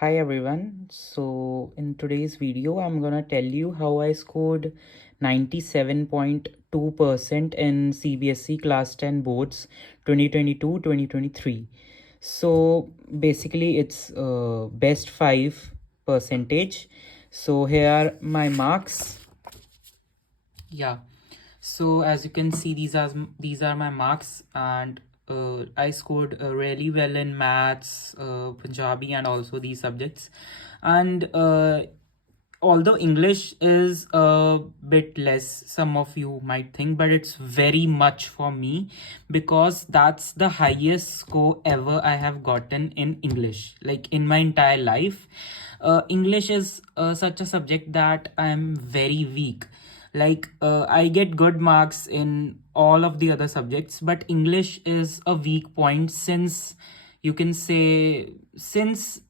Hi everyone. So in today's video, I'm gonna tell you how I scored 97.2% in CBSE Class 10 Boards 2022-2023. So basically it's best 5 percentage. So here are my marks. Yeah, so as you can see, these are my marks, and I scored really well in maths, Punjabi, and also these subjects. And although English is a bit less, some of you might think, but it's very much for me because that's the highest score ever I have gotten in English, like in my entire life. English is such a subject that I am very weak. Like I get good marks in all of the other subjects, but English is a weak point since, you can say, since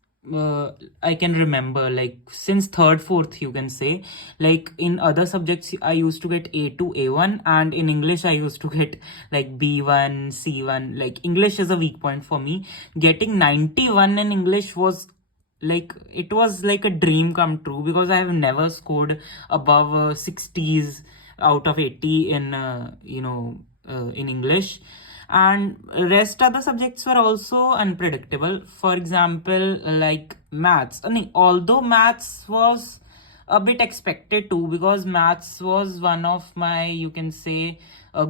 I can remember, like since third fourth, you can say. Like in other subjects I used to get A2 A1, and in English I used to get like B1 C1. Like English is a weak point for me. Getting 91 in English was like, it was like a dream come true, because I have never scored above 60s out of 80 in in English. And rest other subjects were also unpredictable. For example, like maths. Although maths was a bit expected too, because maths was one of my, you can say,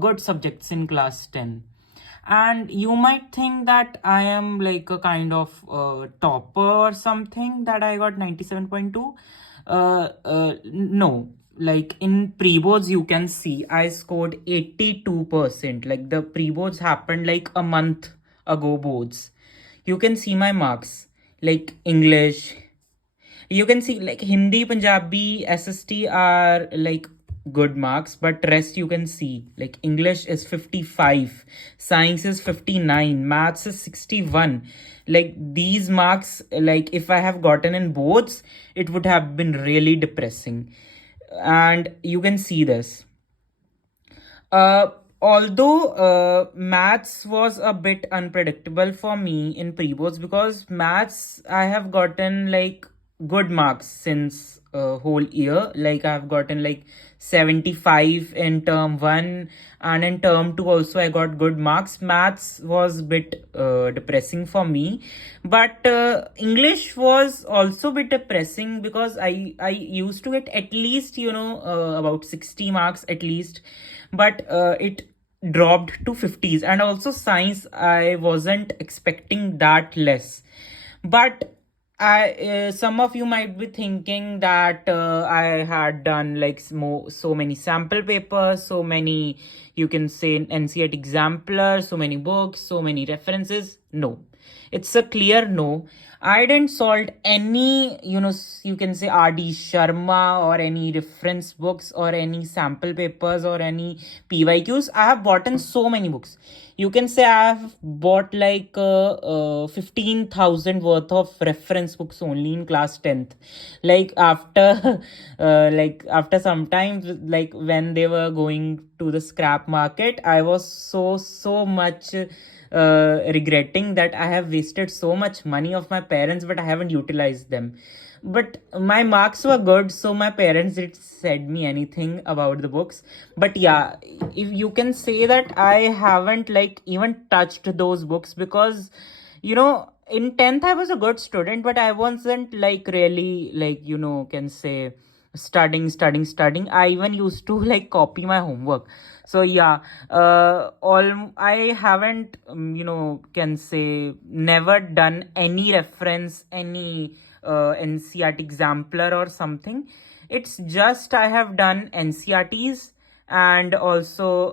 good subjects in class 10. And you might think that I am like a kind of topper or something, that I got 97.2. No, like in pre-boards you can see I scored 82%. Like the pre-boards happened like a month ago. Boards, you can see my marks. Like English, you can see, like Hindi, Punjabi, SST are like good marks, but rest you can see, like English is 55, science is 59, maths is 61. Like these marks, like if I have gotten in boards, it would have been really depressing. And you can see this. uh, Although maths was a bit unpredictable for me in pre-boards, because maths I have gotten like good marks since a whole year. Like I've gotten like 75 in term 1, and in term 2 also I got good marks. Maths was a bit depressing for me, but English was also a bit depressing, because I used to get at least, about 60 marks at least, but it dropped to 50s. And also science, I wasn't expecting that less. But I some of you might be thinking that I had done like so many sample papers, so many, you can say, NCERT exemplars, so many books, so many references. No, it's a clear no. I didn't solve any, you can say RD Sharma or any reference books or any sample papers or any PYQs. I have bought in so many books. You can say I have bought like 15,000 worth of reference books only in class 10th. Like after, like after some time, like when they were going to the scrap market, I was so much regretting that I have wasted so much money of my parents, but I haven't utilized them. But my marks were good, so my parents didn't said me anything about the books. But yeah, if you can say that I haven't like even touched those books, because in 10th I was a good student, but I wasn't like really, like, can say, studying. I even used to like copy my homework. So yeah, all I haven't, can say, never done any reference, any NCERT exemplar or something. It's just I have done NCRTs, and also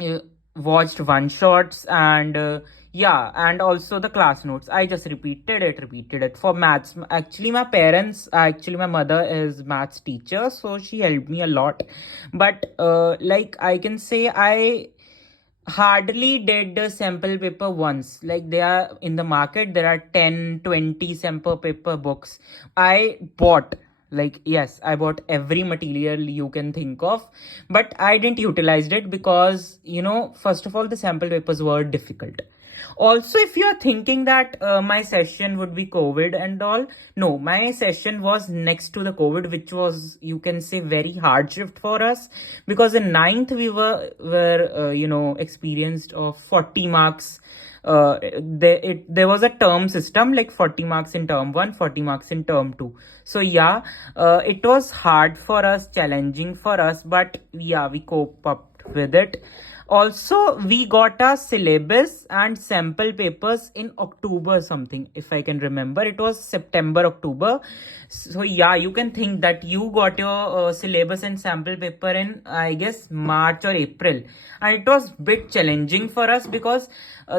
uh, watched one shots, and yeah, and also the class notes. I just repeated it for maths. Actually my mother is maths teacher, so she helped me a lot. But like I can say I hardly did the sample paper once. Like they are in the market, there are 10-20 sample paper books. I bought, like, yes, I bought every material you can think of, but I didn't utilize it, because first of all, the sample papers were difficult. Also, if you're thinking that my session would be COVID and all, no, my session was next to the COVID, which was, you can say, very hard shift for us, because in ninth we were experienced of 40 marks. There was a term system, like 40 marks in term 1, 40 marks in term 2. So yeah, it was hard for us, challenging for us, but yeah, we cope up with it. Also, we got our syllabus and sample papers in October something, if I can remember. It was September, October. So yeah, you can think that you got your syllabus and sample paper in, I guess, March or April. And it was bit challenging for us because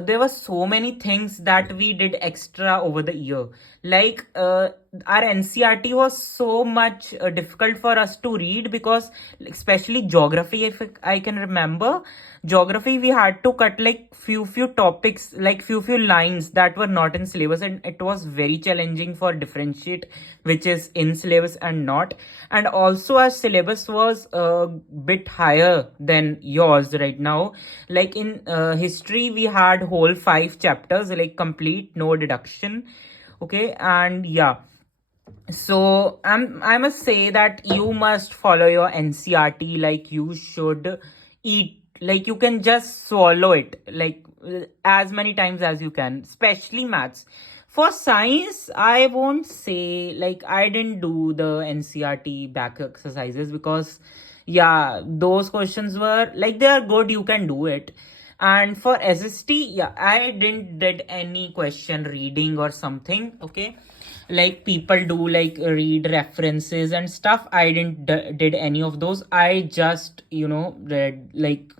there were so many things that we did extra over the year. Like our NCRT was so much difficult for us to read, because especially geography, if I can remember, geography we had to cut like few topics, like few lines that were not in syllabus, and it was very challenging for differentiate which is in syllabus and not. And also our syllabus was a bit higher than yours right now. Like in history we had whole 5 chapters, like complete, no deduction. Okay, and yeah, so I must say that you must follow your NCRT. Like you should eat, like you can just swallow it like as many times as you can, especially maths. For science, I won't say, like I didn't do the NCRT back exercises, because yeah, those questions were like, they are good, you can do it. And for SST, yeah, I didn't did any question reading or something. Okay, like people do, like read references and stuff. I didn't did any of those. I just read, like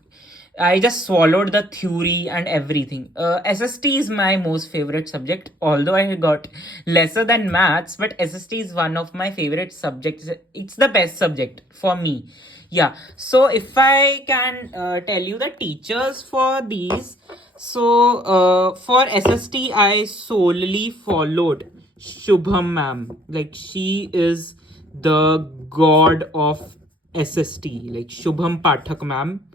I just swallowed the theory and everything. SST is my most favorite subject, although I got lesser than maths, but SST is one of my favorite subjects. It's the best subject for me. Yeah. So if I can tell you the teachers for these, so for SST, I solely followed Shubham ma'am. Like she is the god of SST, like Shubham Pathak ma'am.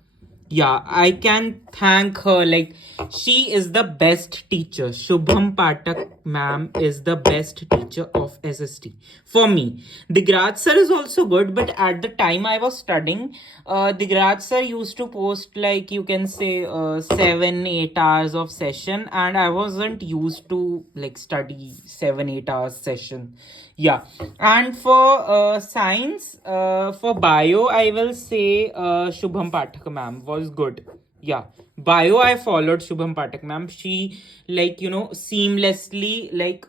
Yeah, I can thank her. Like, she is the best teacher. Shubham Patak ma'am is the best teacher of SST for me. Digraj sir is also good, but at the time I was studying, Digraj sir used to post, like you can say 7-8 hours of session, and I wasn't used to like study 7-8 hours session. Yeah, and for science, for bio, I will say Shubham Pathak ma'am was good. Yeah, bio I followed Shubham Pathak ma'am. She, like seamlessly, like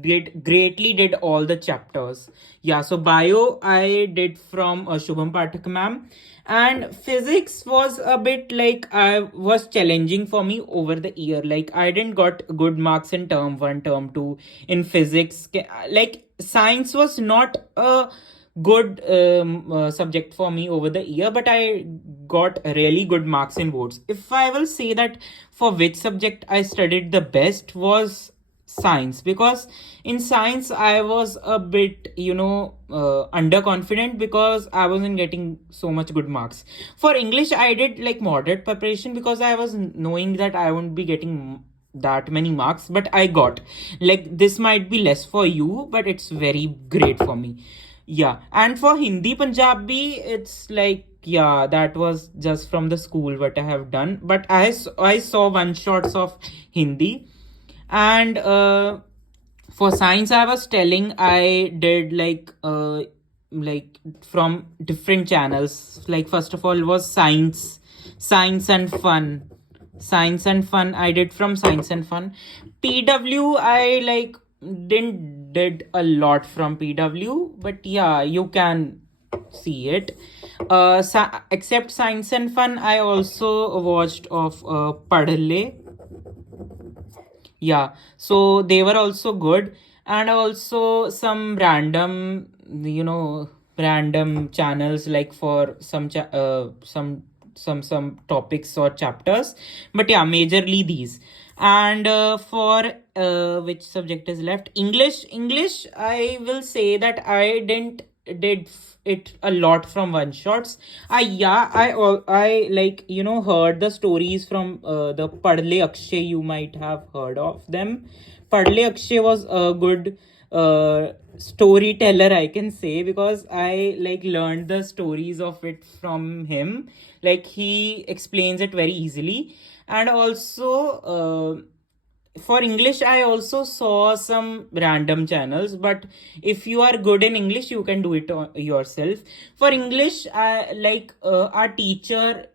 did greatly did all the chapters. Yeah, so bio I did from Shubham Pathak ma'am. And physics was a bit like I was challenging for me over the year. Like I didn't got good marks in term 1, term 2 in physics. Like science was not a good subject for me over the year, but I got really good marks in boards. If I will say that for which subject I studied the best, was science, because in science I was a bit underconfident, because I wasn't getting so much good marks. For English I did like moderate preparation, because I was knowing that I won't be getting that many marks, but I got, like, this might be less for you, but it's very great for me. Yeah, and for Hindi Punjabi, it's like, yeah, that was just from the school what I have done, but I saw one shots of Hindi. And for science, I was telling, I did like from different channels. Like first of all was science and fun. Science and fun I did from Science and Fun. PW I like didn't did a lot from PW, but yeah, you can see it. Except Science and Fun, I also watched of Padle. Yeah, so they were also good. And also some random channels, like for some topics or chapters. But yeah, majorly these. And for which subject is left? English. I will say that I didn't it a lot from one shots. I like heard the stories from the Padle Akshay. You might have heard of them. Padle Akshay was a good storyteller, I can say, because I like learned the stories of it from him. Like he explains it very easily. And also for English, I also saw some random channels, but if you are good in English, you can do it yourself. For English, I like our teacher,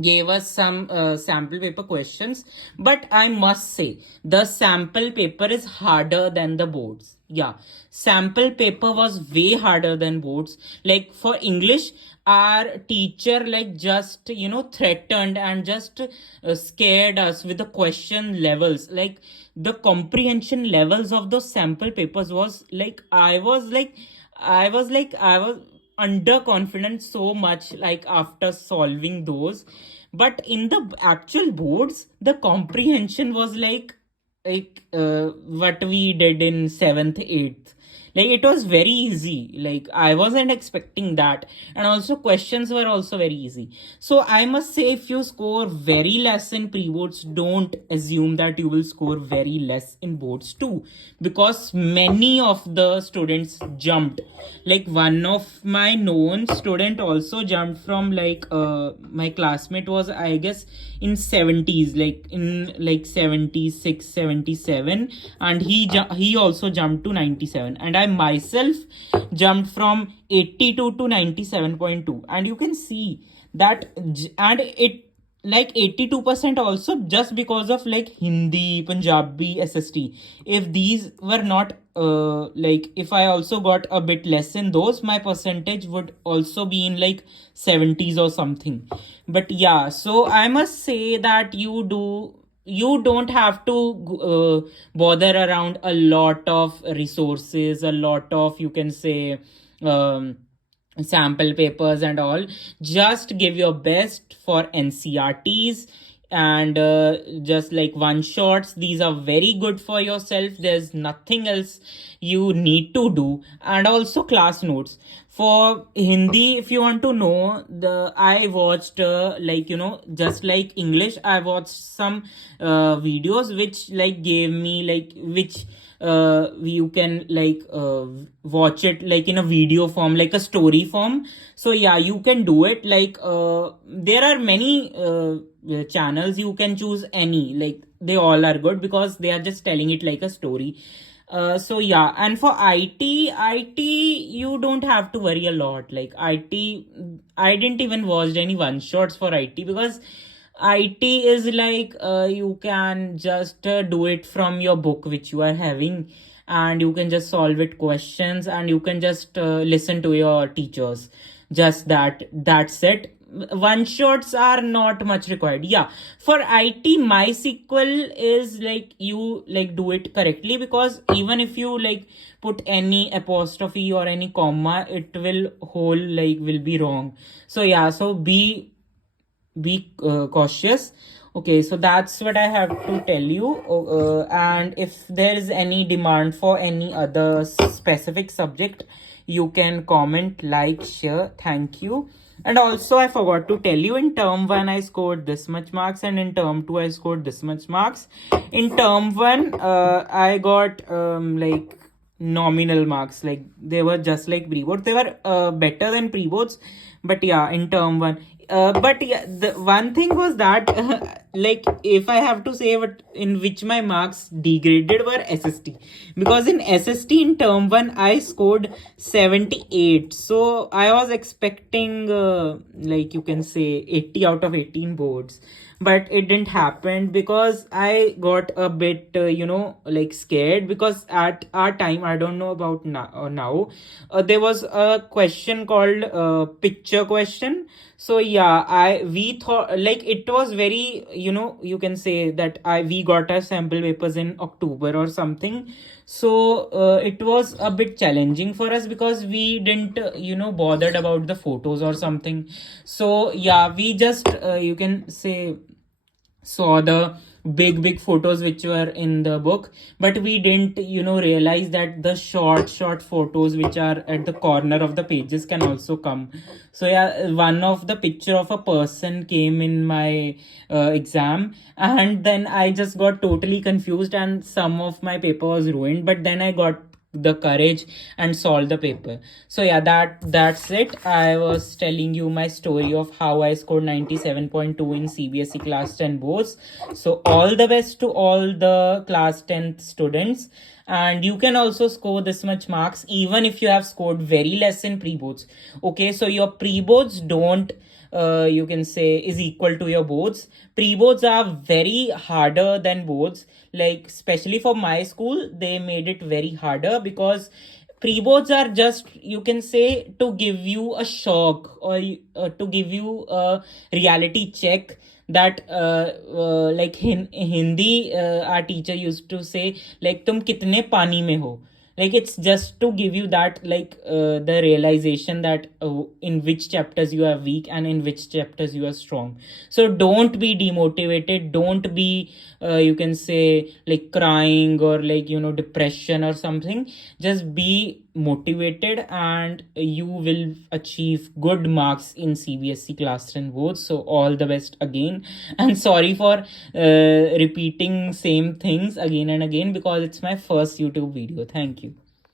gave us some sample paper questions, but I must say the sample paper is harder than the boards. Yeah, sample paper was way harder than boards. Like for English, our teacher like just threatened and just scared us with the question levels. Like the comprehension levels of those sample papers was like I was underconfident so much, like after solving those. But in the actual boards, the comprehension was like what we did in 7th 8th. Like it was very easy, like I wasn't expecting that. And also questions were also very easy. So I must say, if you score very less in pre-boards, don't assume that you will score very less in boards too, because many of the students jumped. Like one of my known student also jumped from my classmate was, I guess, in 70s, like in like 76 77, and he also jumped to 97, and I myself jumped from 82 to 97.2. And you can see that and it like 82% also just because of like Hindi, Punjabi, SST. If these were not like if I also got a bit less in those, my percentage would also be in like 70s or something. But yeah, so I must say that you don't have to bother around a lot of resources, a lot of, you can say, um, sample papers and all. Just give your best for NCRTs and just like one shots. These are very good for yourself. There's nothing else you need to do. And also class notes for Hindi. If you want to know, the I watched just like English, I watched some videos which like gave me like which you can watch it like in a video form, like a story form. So yeah, you can do it. Like there are many channels, you can choose any. Like they all are good because they are just telling it like a story. So yeah, and for IT, you don't have to worry a lot. Like IT, I didn't even watch any one shots for IT, because IT is like you can just do it from your book which you are having, and you can just solve it questions, and you can just listen to your teachers. Just that's it. One shots are not much required. Yeah, for IT, MySQL is like you like do it correctly, because even if you like put any apostrophe or any comma, it will whole like will be wrong. So yeah, so be cautious. Okay, so that's what I have to tell you. And if there is any demand for any other specific subject, you can comment, like, share. Thank you. And also, I forgot to tell you, in term 1 I scored this much marks, and in term 2 I scored this much marks. In term 1 I got like nominal marks. Like they were just like pre-boards, they were better than pre-boards. But yeah, in term 1, but yeah, the one thing was that like if I have to say what in which my marks degraded were SST, because in SST in term 1 I scored 78. So I was expecting like you can say 80 out of 18 boards, but it didn't happen because I got a bit like scared, because at our time, I don't know about now, there was a question called picture question. So yeah, we thought like it was very, you can say that we got our sample papers in October or something. So it was a bit challenging for us, because we didn't bothered about the photos or something. So yeah, we just you can say saw the big photos which were in the book, but we didn't realize that the short photos which are at the corner of the pages can also come. So yeah, one of the picture of a person came in my exam, and then I just got totally confused and some of my paper was ruined, but then I got the courage and solve the paper. So yeah, that's it. I was telling you my story of how I scored 97.2 in CBSE class 10 boards. So all the best to all the class 10th students, and you can also score this much marks even if you have scored very less in pre-boards. Okay, so your pre-boards don't you can say is equal to your boards. Pre-boards are very harder than boards. Like especially for my school, they made it very harder because pre-boards are just, you can say, to give you a shock, or to give you a reality check that like in Hindi, our teacher used to say like tum kitne pani mein ho. Like it's just to give you that, like the realization that in which chapters you are weak and in which chapters you are strong. So don't be demotivated, don't be you can say like crying or like depression or something. Just be motivated and you will achieve good marks in CBSE class 10 boards. So all the best again, and sorry for repeating same things again and again because it's my first YouTube video. Thank you.